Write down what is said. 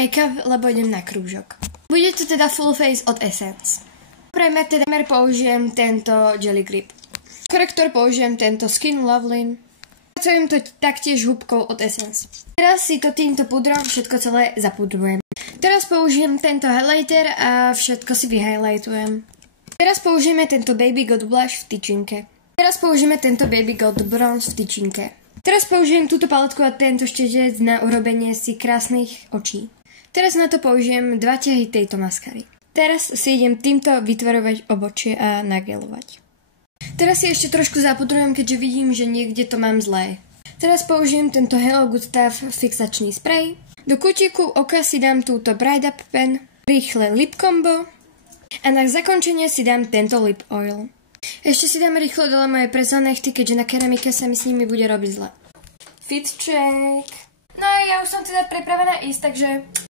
make-up, lebo idem na krúžok. Bude to teda Full Face od Essence. Primer teda použijem tento Jelly Grip. Korektor použijem tento Skin Lovely. Pracujem to taktiež húbkou od Essence. Teraz si to týmto pudrom všetko celé zapudrujem. Teraz použijem tento highlighter a všetko si vyhighlightujem. Teraz použijeme tento Baby Gold Blush v tyčinke. Teraz použijeme tento Baby Gold Bronze v tyčinke. Teraz použijem túto paletku a tento štetec na urobenie si krásnych očí. Teraz na to použijem 2 ťahy tejto maskary. Teraz si idem týmto vytvarovať obočie a nagelovať. Teraz si ešte trošku zapudrujem, keďže vidím, že niekde to mám zlé. Teraz použijem tento Hello Good Stuff fixačný sprej. Do kútiku oka si dám túto Bright Up Pen, rýchle lip combo a na zakončenie si dám tento lip oil. Ešte si dám rýchlo dole moje prezané nechty, keďže na keramike sa mi s nimi bude robiť zle. Fit check. No a ja už som teda pripravená ísť, takže